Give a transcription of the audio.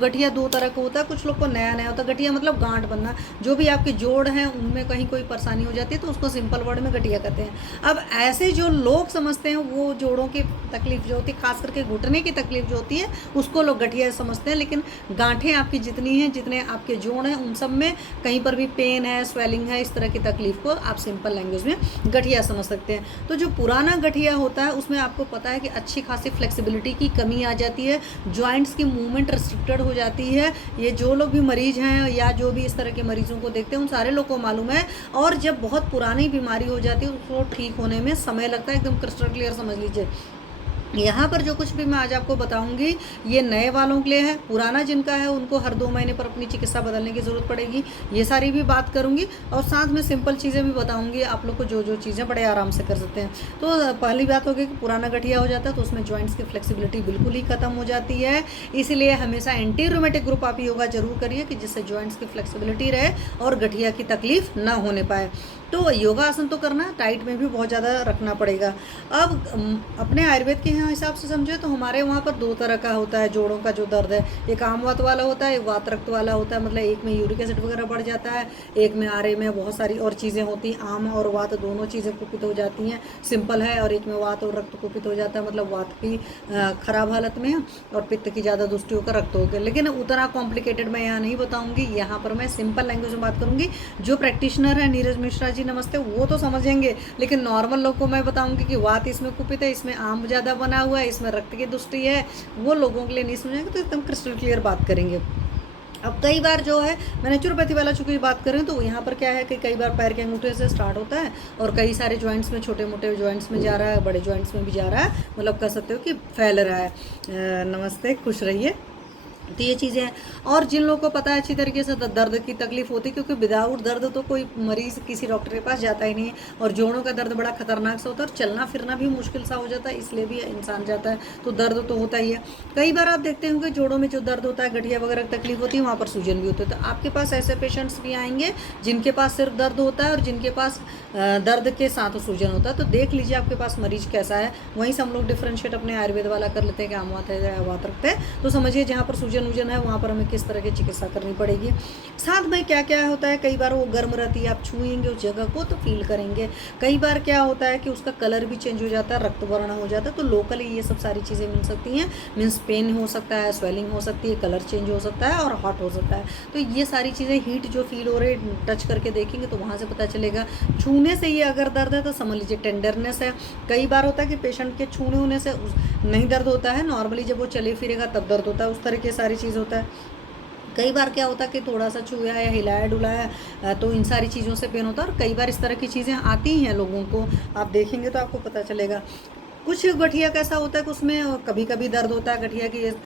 गठिया दो तरह का होता है, कुछ लोग को नया नया होता है। गठिया मतलब गांठ बनना, जो भी आपके जोड़ हैं उनमें कहीं कोई परेशानी हो जाती है तो उसको सिंपल वर्ड में गठिया कहते हैं। अब ऐसे जो लोग समझते हैं वो जोड़ों की तकलीफ जो होती है, खास करके घुटने की तकलीफ जो होती है उसको लोग गठिया समझते हैं, लेकिन गांठें आपकी जितनी हैं, जितने आपके जोड़ हैं, उन सब में कहीं पर भी पेन है, स्वेलिंग है, इस तरह की तकलीफ को आप सिंपल लैंग्वेज में गठिया समझ सकते हैं। तो जो पुराना गठिया होता है उसमें आपको पता है कि अच्छी खासी फ्लेक्सिबिलिटी की कमी आ जाती है, जॉइंट्स की मूवमेंट रिस्ट्रिक्टेड हो जाती है। ये जो लोग भी मरीज हैं या जो भी इस तरह के मरीजों को देखते हैं उन सारे लोग को मालूम है। और जब बहुत पुरानी बीमारी हो जाती है उसको ठीक होने में समय लगता है, एकदम क्रिस्टल क्लियर समझ लीजिए। यहाँ पर जो कुछ भी मैं आज आपको बताऊंगी ये नए वालों के लिए है, पुराना जिनका है उनको हर 2 महीने पर अपनी चिकित्सा बदलने की ज़रूरत पड़ेगी, ये सारी भी बात करूंगी। और साथ में सिंपल चीज़ें भी बताऊंगी आप लोग को, जो जो चीज़ें बड़े आराम से कर सकते हैं। तो पहली बात होगी कि पुराना गठिया हो जाता है तो उसमें जॉइंट्स की फ्लेक्सिबिलिटी बिल्कुल ही खत्म हो जाती है, इसलिए हमेशा एंटी रूमेटिक ग्रुप आप योगा जरूर करिए कि जिससे जॉइंट्स की फ्लेक्सिबिलिटी रहे और गठिया की तकलीफ ना होने पाए। तो योगासन तो करना, डाइट में भी बहुत ज़्यादा रखना पड़ेगा। अब अपने आयुर्वेद के यहाँ हिसाब से समझे तो हमारे वहाँ पर 2 तरह का होता है जोड़ों का जो दर्द है, एक आम वात वाला होता है, एक वात रक्त वाला होता है। मतलब एक में यूरिक एसिड वगैरह बढ़ जाता है, एक में आरे में बहुत सारी और चीज़ें होती हैं। आम और वात दोनों चीज़ें कुपित हो जाती हैं, सिंपल है। और एक में वात और रक्त कुपित हो जाता है, मतलब वात की खराब हालत में है और पित्त की ज़्यादा दुष्टि होकर रक्त हो गया। लेकिन उतना कॉम्प्लिकेटेड मैं यहाँ नहीं बताऊँगी, यहाँ पर मैं सिंपल लैंग्वेज में बात करूँगी। जो प्रैक्टिशनर है नीरज मिश्रा जी नमस्ते, वो तो समझेंगे, लेकिन नॉर्मल लोग को मैं बताऊंगी कि वात इसमें कुपित है, इसमें आम ज़्यादा बना हुआ है, इसमें रक्त की दुष्टि है, वो लोगों के लिए नहीं समझेंगे। तो एकदम क्रिस्टल क्लियर बात करेंगे। अब कई बार जो है मैं नेचुरोपैथी वाला चूंकि बात करें तो यहाँ पर क्या है कि कई बार पैर के अंगूठे से स्टार्ट होता है और कई सारे जॉइंट्स में, छोटे मोटे जॉइंट्स में जा रहा है, बड़े जॉइंट्स में भी जा रहा है, मतलब कह सकते हो कि फैल रहा है। नमस्ते, खुश रहिए। तो ये चीज़ें हैं। और जिन लोगों को पता है अच्छी तरीके से दर्द की तकलीफ होती है, क्योंकि विदाउट दर्द तो कोई मरीज किसी डॉक्टर के पास जाता ही नहीं है, और जोड़ों का दर्द बड़ा खतरनाक सा होता है और चलना फिरना भी मुश्किल सा हो जाता है, इसलिए भी इंसान जाता है। तो दर्द तो होता ही है। कई बार आप देखते होंगे जोड़ों में जो दर्द होता है, गठिया वगैरह की तकलीफ होती है, वहाँ पर सूजन भी होती है। तो आपके पास ऐसे पेशेंट्स भी आएंगे जिनके पास सिर्फ दर्द होता है और जिनके पास दर्द के साथ सूजन होता है। तो देख लीजिए आपके पास मरीज कैसा है, वहीं से हम लोग डिफ्रेंशिएट अपने आयुर्वेद वाला कर लेते हैं कि आम वात है, वात रखते हैं। तो समझिए जहाँ पर सूजन वूजन है वहाँ पर हमें किस तरह की चिकित्सा करनी पड़ेगी। साथ में क्या क्या होता है, कई बार वो गर्म रहती है, आप छुएंगे उस जगह को तो फील करेंगे। कई बार क्या होता है कि उसका कलर भी चेंज हो जाता है, रक्त वर्ण हो जाता है। तो लोकली ये सब सारी चीज़ें मिल सकती हैं, मीन्स पेन हो सकता है, स्वेलिंग हो सकती है, कलर चेंज हो सकता है और हॉट हो सकता है। तो ये सारी चीज़ें हीट जो फील हो रही है, टच करके देखेंगे तो वहाँ से पता चलेगा। छूने से ये अगर दर्द है तो समझ लीजिए टेंडरनेस है। कई बार होता है कि पेशेंट के छूने होने से नहीं दर्द होता है, नॉर्मली जब वो चले फिरेगा तब दर्द होता है, उस तरह की सारी चीज़ होता है। कई बार क्या होता है कि थोड़ा सा छुआ या हिलाया डुलाया तो इन सारी चीज़ों से पेन होता है। और कई बार इस तरह की चीज़ें आती हैं लोगों को, आप देखेंगे तो आपको पता चलेगा। कुछ गठिया कैसा होता है कि उसमें कभी कभी दर्द होता है गठिया की